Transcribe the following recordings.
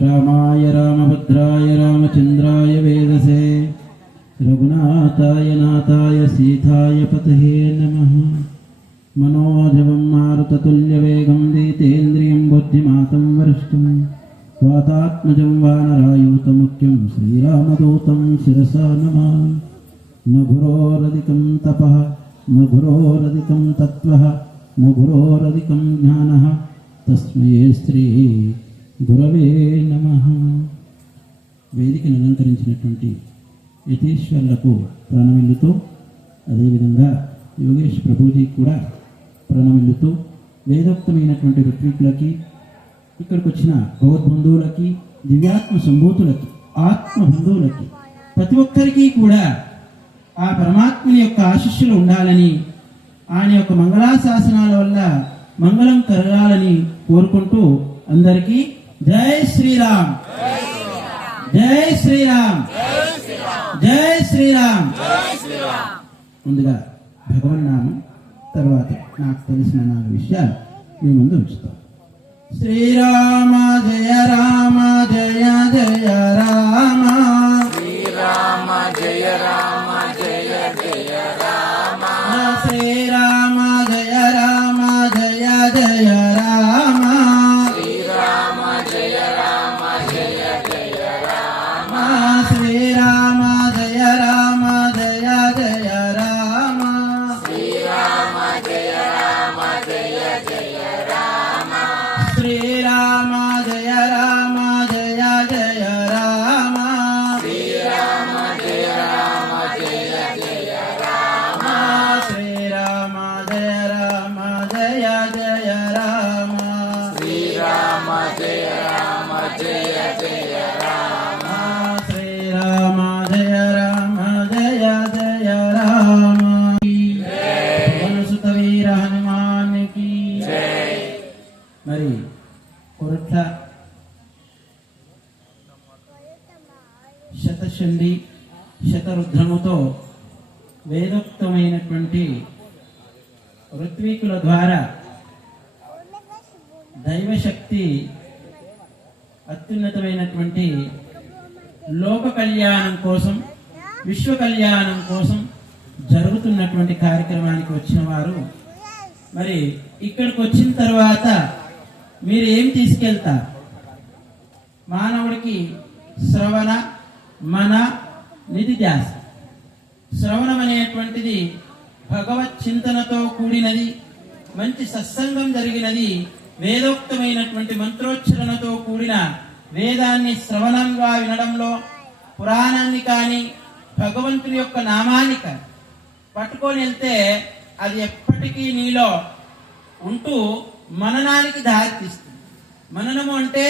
రామాయ రామభద్రాయ రామచంద్రాయ వేదసే రఘునాథాయ నాథాయ సీతాయ పతహే నమ మనోజవం మారుతతుల్యవేగం దీతేంద్రియం బుద్ధిమాతం వరిష్టం వాతాత్మజం వానరాయూతముఖ్యం శ్రీరామదూతం శిరసా నమా నఘురోరధికం తప నఘురోరధికం తత్వ నఘురోరధికం జ్ఞాన తస్మయే స్త్రీ గురవే నమ. వేదికను అలంకరించినటువంటి యతీశ్వర్లకు ప్రణమిల్లుతూ అదేవిధంగా యోగేష్ ప్రభుజీ కూడా ప్రణమిల్లుతూ వేదోక్తమైనటువంటి ఋత్వికులకి ఇక్కడికి వచ్చిన భగవద్బంధువులకి దివ్యాత్మ సంభూతులకి ఆత్మ బంధువులకి ప్రతి ఒక్కరికి కూడా ఆ పరమాత్మని యొక్క ఆశిష్యులు ఉండాలని ఆయన యొక్క మంగళాశాసనాల వల్ల మంగళం కలగాలని కోరుకుంటూ అందరికీ జై శ్రీరామ్. జై శ్రీరామ్. జై శ్రీరామ్. ముందుగా భగవన్నామం తర్వాత నాకు తెలిసిన నాలుగు విషయాలు మీ ముందు ఉంచుతాం. శ్రీరామ జయ రామ. alma. లోక కళ్యాణం కోసం విశ్వ కళ్యాణం కోసం జరుగుతున్నటువంటి కార్యక్రమానికి వచ్చిన వారు. మరి ఇక్కడికి వచ్చిన తర్వాత మీరు ఏం తీసుకెళ్తారు? మానవుడికి శ్రవణ మన నిధిధ్యాస శ్రవణం అనేటువంటిది భగవత్ చింతనతో కూడినది మంచి సత్సంగం జరిగినది వేదోక్తమైనటువంటి మంత్రోచ్చరణతో కూడిన వేదాన్ని శ్రవణంగా వినడంలో పురాణాన్ని కానీ భగవంతుని యొక్క నామాన్ని కానీ పట్టుకొని వెళ్తే అది ఎప్పటికీ నీలో ఉంటూ మననానికి దారితీస్తుంది. మననము అంటే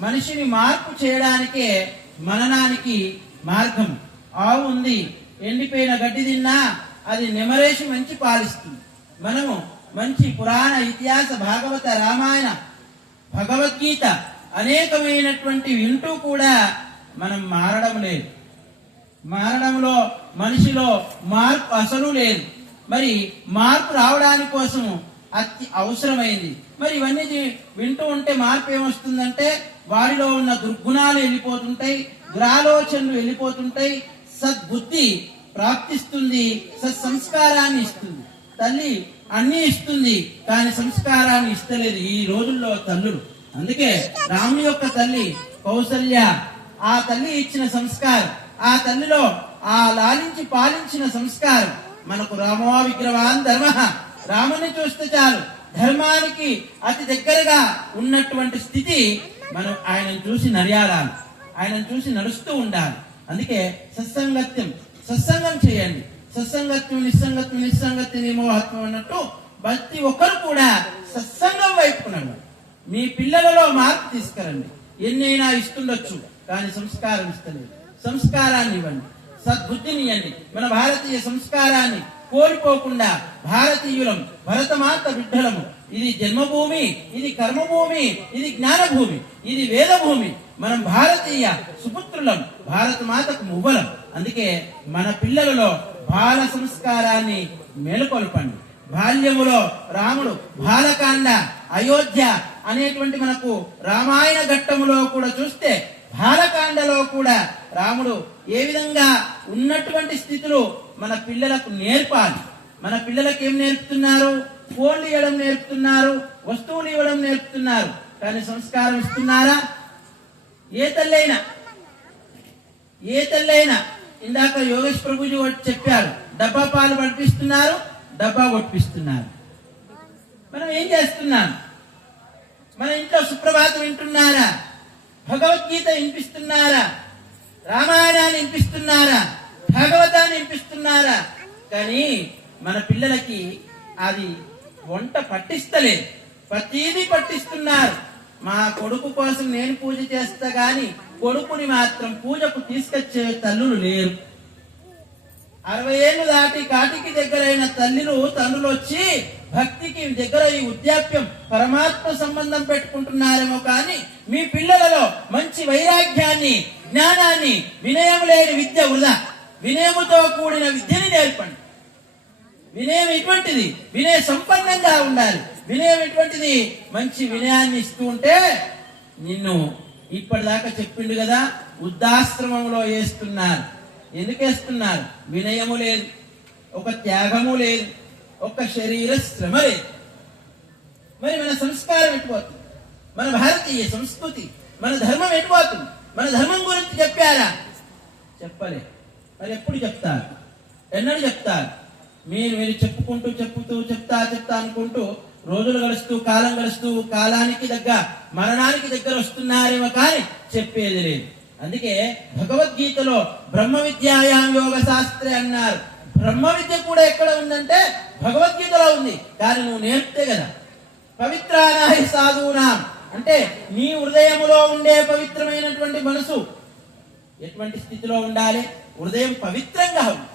మనిషిని మార్పు చేయడానికే మననానికి మార్గం. ఆవు ఉంది ఎండిపోయిన గడ్డి తిన్నా అది నెమరేసి మంచి పాలిస్తుంది. మనము మంచి పురాణ ఇతిహాస భాగవత రామాయణ భగవద్గీత అనేకమైనటువంటి వింటూ కూడా మనం మారడం లేదు. మారడంలో మనిషిలో మార్పు అసలు లేదు. మరి మార్పు రావడానికి కోసం అతి అవసరమైంది. మరి ఇవన్నీ వింటూ ఉంటే మార్పు ఏమొస్తుందంటే వారిలో ఉన్న దుర్గుణాలు వెళ్ళిపోతుంటాయి దురాలోచనలు వెళ్ళిపోతుంటాయి సద్బుద్ధి ప్రాప్తిస్తుంది సత్సంస్కారాన్ని ఇస్తుంది. తల్లి అన్ని ఇస్తుంది కానీ సంస్కారాన్ని ఇస్తలేదు ఈ రోజుల్లో తల్లులు. అందుకే రాముని యొక్క తల్లి కౌసల్య ఆ తల్లి ఇచ్చిన సంస్కారం ఆ తల్లిలో ఆ లాలించి పాలించిన సంస్కారం. మనకు రామో విగ్రహాన్ ధర్మ రాముని చూస్తే చాలు. ధర్మానికి అతి దగ్గరగా ఉన్నటువంటి స్థితి మనం ఆయనను చూసి నరియాడాలి ఆయనను చూసి నడుస్తూ ఉండాలి. అందుకే సత్సంగత్యం సత్సంగం చేయండి. సత్సంగత్యం నిస్సంగత్వం నిస్సంగత్వం నిమోహత్వం అన్నట్టు ప్రతి ఒక్కరు కూడా సత్సంగం వైపు మీ పిల్లలలో మార్పు తీసుకురండి. ఎన్నైనా ఇస్తుండొచ్చు కానీ సంస్కారం ఇస్తలేదు. సంస్కారాన్ని ఇవ్వండి. సద్బుద్ధిని ఇవ్వండి. మన భారతీయ సంస్కారాన్ని కోల్పోకుండా భారతీయులం భరతమాత బిడ్డలము. ఇది జన్మభూమి ఇది కర్మభూమి ఇది జ్ఞానభూమి ఇది వేదభూమి. మనం భారతీయ సుపుత్రులం భారత మాతకు మువ్వలం. అందుకే మన పిల్లలలో బాల సంస్కారాన్ని మేలుకొల్పండి. బాల్యములో రాముడు బాలకాండ అయోధ్య అనేటువంటి మనకు రామాయణ ఘట్టములో కూడా చూస్తే బాలకాండలో కూడా రాముడు ఏ విధంగా ఉన్నటువంటి స్థితిలో మన పిల్లలకు నేర్పాలి. మన పిల్లలకు ఏం నేర్పుతున్నారు? ఫోన్లు ఇవ్వడం నేర్పుతున్నారు వస్తువులు ఇవ్వడం నేర్పుతున్నారు. కానీ సంస్కారం ఇస్తున్నారా? ఏ తల్లైనా ఏ తల్లైనా ఇందాక యోగేష్ ప్రభుజీ ఒకటి చెప్పారు డబ్బా పాలు పడిపిస్తున్నారు డబ్బా కొట్టిస్తున్నారు మనం ఏం చేస్తున్నాం? మన ఇంట్లో సుప్రభాతం వింటున్నారా? భగవద్గీత వినిపిస్తున్నారా? రామాయణాన్ని వినిపిస్తున్నారా? భాగవతాన్ని వినిపిస్తున్నారా? కానీ మన పిల్లలకి అది వంట పట్టిస్తలేదు. ప్రతిదీ పట్టిస్తున్నారు. మా కొడుకు కోసం నేను పూజ చేస్తా గాని కొడుకుని మాత్రం పూజకు తీసుకొచ్చే తల్లులు లేరు. అరవై ఏళ్ళు దాటి కాటికి దగ్గరైన తల్లిలు తండ్రులు వచ్చి భక్తికి దగ్గర ఈ వృద్ధాప్యం పరమాత్మ సంబంధం పెట్టుకుంటున్నారేమో కానీ మీ పిల్లలలో మంచి వైరాగ్యాన్ని జ్ఞానాన్ని వినయం లేని విద్య వృధా వినయముతో కూడిన విద్యని నేర్పండి. వినయం ఎటువంటిది? వినయ సంపన్నంగా ఉండాలి. వినయం ఎటువంటిది? మంచి వినయాన్ని ఇస్తూ ఉంటే నిన్ను ఇప్పటిదాకా చెప్పిండు కదా వృద్ధాశ్రమంలో వేస్తున్నారు. ఎందుకు వేస్తున్నారు? వినయము లేదు ఒక త్యాగము లేదు. ఒక శరీర శ్రమ లేదు మరి మన సంస్కారం ఎటుపోతుంది మన భారతీయ సంస్కృతి మన ధర్మం ఎటుపోతుంది మన ధర్మం గురించి చెప్పారా? చెప్పలే. మరి ఎప్పుడు చెప్తారు? ఎన్నడూ చెప్తారు? మీరు మీరు చెప్పుకుంటూ చెప్పుతూ చెప్తా చెప్తా అనుకుంటూ రోజులు గడుస్తూ కాలం గడుస్తూ కాలానికి దగ్గర మరణానికి దగ్గర వస్తున్నారేమో కానీ చెప్పేది లేదు. అందుకే భగవద్గీతలో బ్రహ్మ విద్యాయాం యోగ శాస్త్రే అన్నారు. బ్రహ్మ విద్య కూడా ఎక్కడ ఉందంటే భగవద్గీతలో ఉంది. దాన్ని నువ్వు నేర్పితే కదా. పవిత్రానాహి సాధువునా అంటే నీ హృదయములో ఉండే పవిత్రమైనటువంటి మనసు ఎటువంటి స్థితిలో ఉండాలి? హృదయం పవిత్రంగా ఉంది.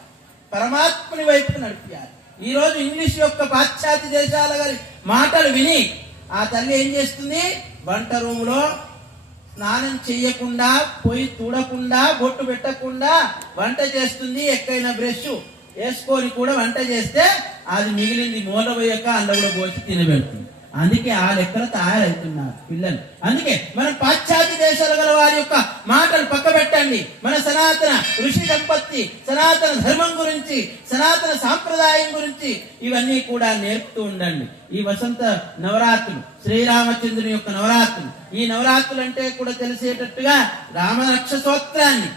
పరమాత్ముని వైపు నడిపించాలి ఈ రోజు ఇంగ్లీష్ యొక్క పాశ్చాత్య దేశాల గారి మాటలు విని ఆ తల్లి ఏం చేస్తుంది? వంట రూములో స్నానం చేయకుండా పొయ్యి తూడకుండా బొట్టు పెట్టకుండా వంట చేస్తుంది. ఎక్కైనా బ్రష్ వేసుకొని కూడా వంట చేస్తే అది మిగిలింది మూల పోయాక అందులో పోసి తినబెడుతుంది అందుకే ఆ లెక్కలు తయారవుతున్నారు పిల్లలు. అందుకే మన పాశ్చాత్య దేశాల గల వారి యొక్క మాటలు పక్క పెట్టండి. మన సనాతన ఋషి సంపత్తి సనాతన ధర్మం గురించి సనాతన సాంప్రదాయం గురించి ఇవన్నీ కూడా నేర్పుతూ ఉండండి. ఈ వసంత నవరాత్రులు శ్రీరామచంద్రుని యొక్క నవరాత్రులు ఈ నవరాత్రులు అంటే కూడా తెలిసేటట్టుగా రామరక్ష స్తోత్రాన్ని.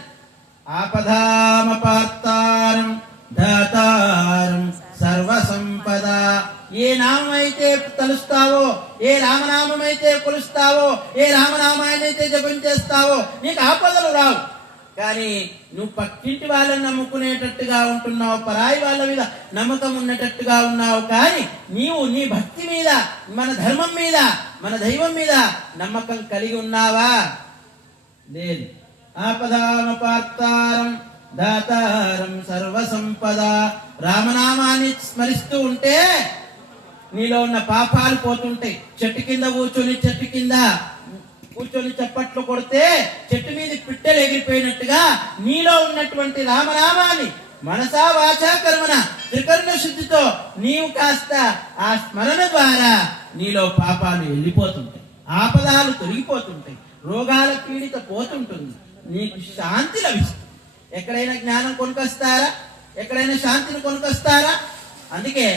ఆపదామపార్తారం దాతారం సర్వసంపద. ఏ నామం అయితే తలుస్తావో ఏ రామనామం అయితే కొలుస్తావో ఏ రామనామాన్ని జపం చేస్తావో నీకు ఆపదలు రావు. కానీ నువ్వు పక్కింటి వాళ్ళని నమ్ముకునేటట్టుగా ఉంటున్నావు పరాయి వాళ్ళ మీద నమ్మకం ఉన్నటట్టుగా ఉన్నావు. కానీ నీవు నీ భక్తి మీద మన ధర్మం మీద మన దైవం మీద నమ్మకం కలిగి ఉన్నావా? లేదు. ఆపదామపార్తారం దాతారం సర్వసంపద. రామనామాన్ని స్మరిస్తూ ఉంటే నీలో ఉన్న పాపాలు పోతుంటాయి. చెట్టు కింద కూర్చొని చెట్టు కింద కూర్చొని చప్పట్లు కొడితే చెట్టు మీద పిట్టలు ఎగిరిపోయినట్టుగా నీలో ఉన్నటువంటి రామనామాన్ని మనసా వాచా కర్మన త్రికర్ణ శుద్ధితో నీవు కాస్త ఆ స్మరణ ద్వారా నీలో పాపాలు వెళ్ళిపోతుంటాయి. ఆపదాలు తొలగిపోతుంటాయి. రోగాల పీడిత పోతుంటుంది. నీకు శాంతి లభిస్తుంది. ఎక్కడైనా జ్ఞానం కొనుకొస్తారా? ఎక్కడైనా శాంతిని కొనుకొస్తారా? అందుకే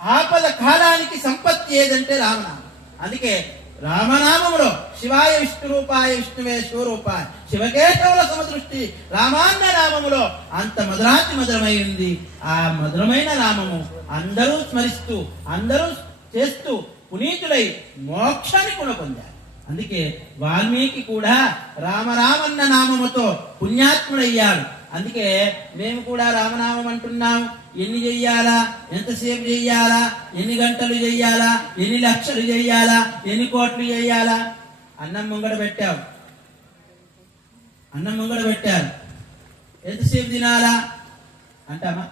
ఆపద కాలానికి సంపత్తి ఏదంటే రామనామం. అందుకే రామనామములో శివాయ విష్ణు రూపాయ విష్ణువే శివరూపాయ శివకేశవుల సమదృష్టి రామాన్న నామములో అంత మధురాతి మధురమైంది ఆ మధురమైన నామము అందరూ స్మరిస్తూ అందరూ చేస్తూ పునీతులై మోక్షాన్ని కూడా పొందారు అందుకే వాల్మీకి కూడా రామరామన్న నామముతో పుణ్యాత్ముడయ్యాడు. అందుకే మేము కూడా రామనామం అంటున్నాం. ఎన్ని చెయ్యాలా? ఎంతసేపు చెయ్యాలా? ఎన్ని గంటలు చెయ్యాలా? ఎన్ని లక్షలు చెయ్యాలా? ఎన్ని కోట్లు చెయ్యాలా? అన్నం ముంగడ పెట్టావు అన్నం ముంగడ పెట్టారు ఎంతసేపు తినాలా? అంటామా?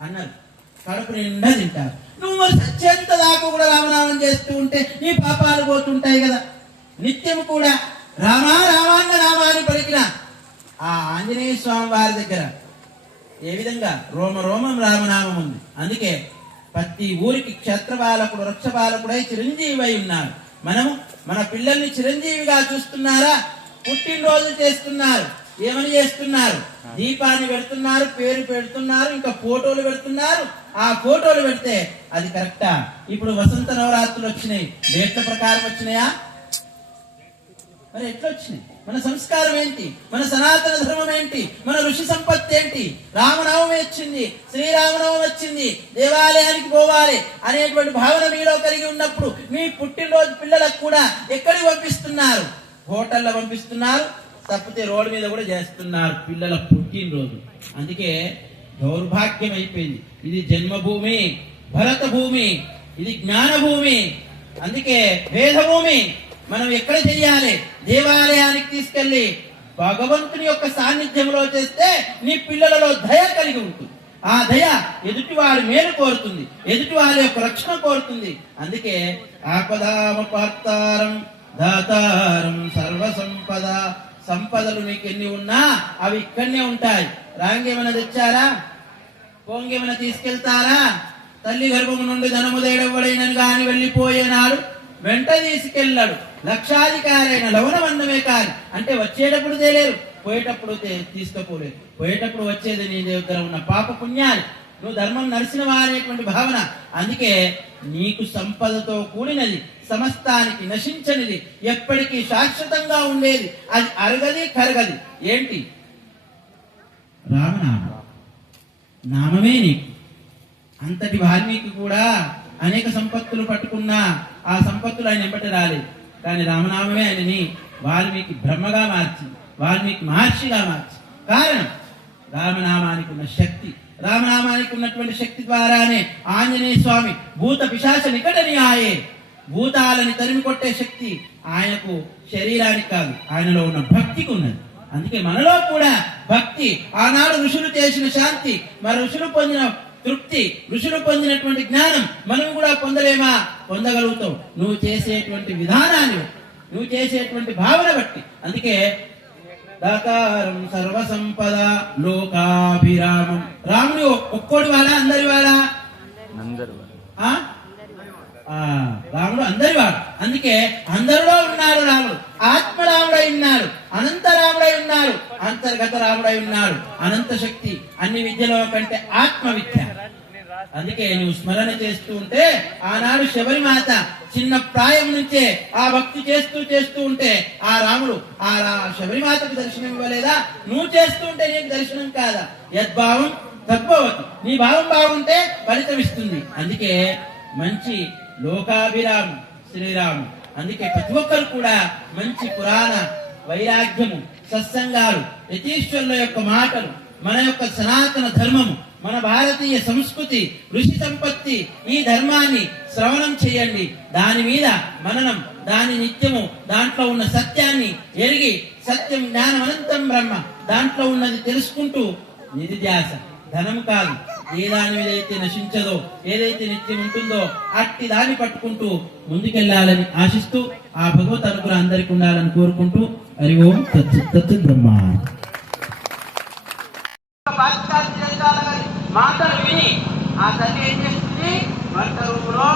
అన్నారు. కడుపు నిండా తింటారు. నువ్వు మరి సత్యంత దాకా కూడా రామనామం చేస్తూ ఉంటే నీ పాపాలు పోతుంటాయి కదా. నిత్యం కూడా రామా రామాన్న రామాన్ని పలికిన ఆ ఆంజనేయ స్వామి వారి దగ్గర ఏ విధంగా రోమ రోమం రామనామం ఉంది. అందుకే ప్రతి ఊరికి క్షేత్రపాలకుడు వృక్షపాలకుడై చిరంజీవి అయి ఉన్నాడు మనము మన పిల్లల్ని చిరంజీవిగా చూస్తున్నారా? పుట్టినరోజు చేస్తున్నారు ఏమని చేస్తున్నారు? దీపాన్ని పెడుతున్నారు పేరు పెడుతున్నారు ఇంకా ఫోటోలు పెడుతున్నారు. ఆ ఫోటోలు పెడితే అది కరెక్టా? ఇప్పుడు వసంత నవరాత్రులు వచ్చినాయి. డేట్ల ప్రకారం వచ్చినాయా? మరి ఎట్లా వచ్చినాయి? మన సంస్కారం ఏంటి? మన సనాతన ధర్మం ఏంటి? మన ఋషి సంపత్తి ఏంటి? రామనవమి వచ్చింది శ్రీరామనవమి వచ్చింది దేవాలయానికి పోవాలి అనేటువంటి భావన మీలో కలిగి ఉన్నప్పుడు మీ పుట్టినరోజు పిల్లలకు కూడా ఎక్కడికి పంపిస్తున్నారు? హోటల్లో పంపిస్తున్నారు తప్పితే రోడ్డు మీద కూడా చేస్తున్నారు పిల్లల పుట్టినరోజు. అందుకే దౌర్భాగ్యం అయిపోయింది. ఇది జన్మభూమి భరత భూమి ఇది జ్ఞానభూమి అందుకే వేదభూమి. మనం ఎక్కడ చెయ్యాలి? దేవాలయానికి తీసుకెళ్ళి భగవంతుని యొక్క సాన్నిధ్యంలో చేస్తే నీ పిల్లలలో దయ కలిగి ఉంటుంది. ఆ దయ ఎదుటి వారి మేలు కోరుతుంది. ఎదుటి వారి యొక్క రక్షణ కోరుతుంది. అందుకే ఆపదామపార్తారం దాతారం సర్వ సంపద సంపదలు మీకు ఎన్ని ఉన్నా అవి ఇక్కడనే ఉంటాయి. రాంగేమైనా తెచ్చారా? పోంగేమైనా తీసుకెళ్తారా? తల్లి గర్భము నుండి ధనము దేడవడైనను గాని వెళ్ళిపోయేనాడు. వెంట తీసుకెళ్ళాడు. లక్షాధికారైన లవణవన్నమే కాదు. అంటే వచ్చేటప్పుడు తేలేరు పోయేటప్పుడు తీసుకుపోలేదు. పోయేటప్పుడు వచ్చేది నీ దగ్గర ఉన్న పాప పుణ్యాలు. నువ్వు ధర్మం నడిచిన వారేటువంటి భావన. అందుకే నీకు సంపదతో కూడినది సమస్తానికి నశించనిది ఎప్పటికీ శాశ్వతంగా ఉండేది. అది అరగది కరగది. ఏంటి? రామనామం. నామమే నీకు. అంతటి వాల్మీకి కూడా అనేక సంపత్తులు పట్టుకున్నా ఆ సంపత్తులు ఆయన ఎంబటి రాలేదు. కానీ రామనామమే ఆయనని వాల్మీకి బ్రహ్మగా మార్చింది వాల్మీకి మహర్షిగా మార్చి. కారణం రామనామానికి ఉన్న శక్తి రామనామానికి ఉన్నటువంటి శక్తి ద్వారానే ఆంజనేయ స్వామి భూత పిశాచ నికటని ఆయే. భూతాలని తరిమి కొట్టే శక్తి ఆయనకు శరీరానికి కాదు ఆయనలో ఉన్న భక్తికి ఉన్నది. అందుకే మనలో కూడా భక్తి ఆనాడు ఋషులు చేసిన శాంతి మరి ఋషులు పొందిన తృప్తి ఋషులు పొందినటువంటి జ్ఞానం మనం కూడా పొందలేమా? పొందగలుగుతాం. నువ్వు చేసేటువంటి విధానాన్ని నువ్వు చేసేటువంటి భావన బట్టి. అందుకే దాతారం సర్వ సంపద లోకాభిరామం. రాముడు ఒక్కోటి వాళ్ళ అందరి వాళ్ళ అందరూ ఆ? ఆ, రాముడు అందరి వాడు. అందుకే అందరిలో ఉన్నాడు రాముడు ఆత్మరాముడై ఉన్నాడు అనంతరాముడై ఉన్నాడు అంతర్గత రాముడై ఉన్నాడు అనంత శక్తి అన్ని విద్యలో కంటే ఆత్మ విద్య అందుకే నువ్వు స్మరణ చేస్తూ ఉంటే ఆనాడు శబరిమాత చిన్న ప్రాయం నుంచే ఆ భక్తి చేస్తూ చేస్తూ ఉంటే ఆ రాముడు ఆ రా- శబరిమాతకు దర్శనం ఇవ్వలేదా? నువ్వు చేస్తూ ఉంటే నీకు దర్శనం కాదా? యద్భావం తద్భవతి నీ భావం బాగుంటే ఫలితం ఇస్తుంది అందుకే మంచి లోకాభిరాము శ్రీరాము అందుకే ప్రతి ఒక్కరు కూడా మంచి పురాణ వైరాగ్యము సత్సంగాలు యతీశ్వరుల యొక్క మాటలు మన యొక్క సనాతన ధర్మము మన భారతీయ సంస్కృతి ఋషి సంపత్తి ఈ ధర్మాన్ని శ్రవణం చేయండి. దాని మీద మననం దాని నిత్యము దాంట్లో ఉన్న సత్యాన్ని ఎరిగి సత్యం జ్ఞానం అనంతం బ్రహ్మ దాంట్లో ఉన్నది తెలుసుకుంటూ నిధిధ్యాస. ధనం కాదు. ఏ దాని మీద అయితే నశించదో ఏదైతే నిత్యం ఉంటుందో అట్టి దాన్ని పట్టుకుంటూ ముందుకెళ్ళాలని ఆశిస్తూ ఆ భగవత్ అనుగ్రహం అందరికి ఉండాలని కోరుకుంటూ హరి ఓం తత్ బ్రహ్మ పాశ్చాత్య దేశాల వారి మాటలు విని ఆ తల్లి ఏం చేస్తుంది? వంట రూపులో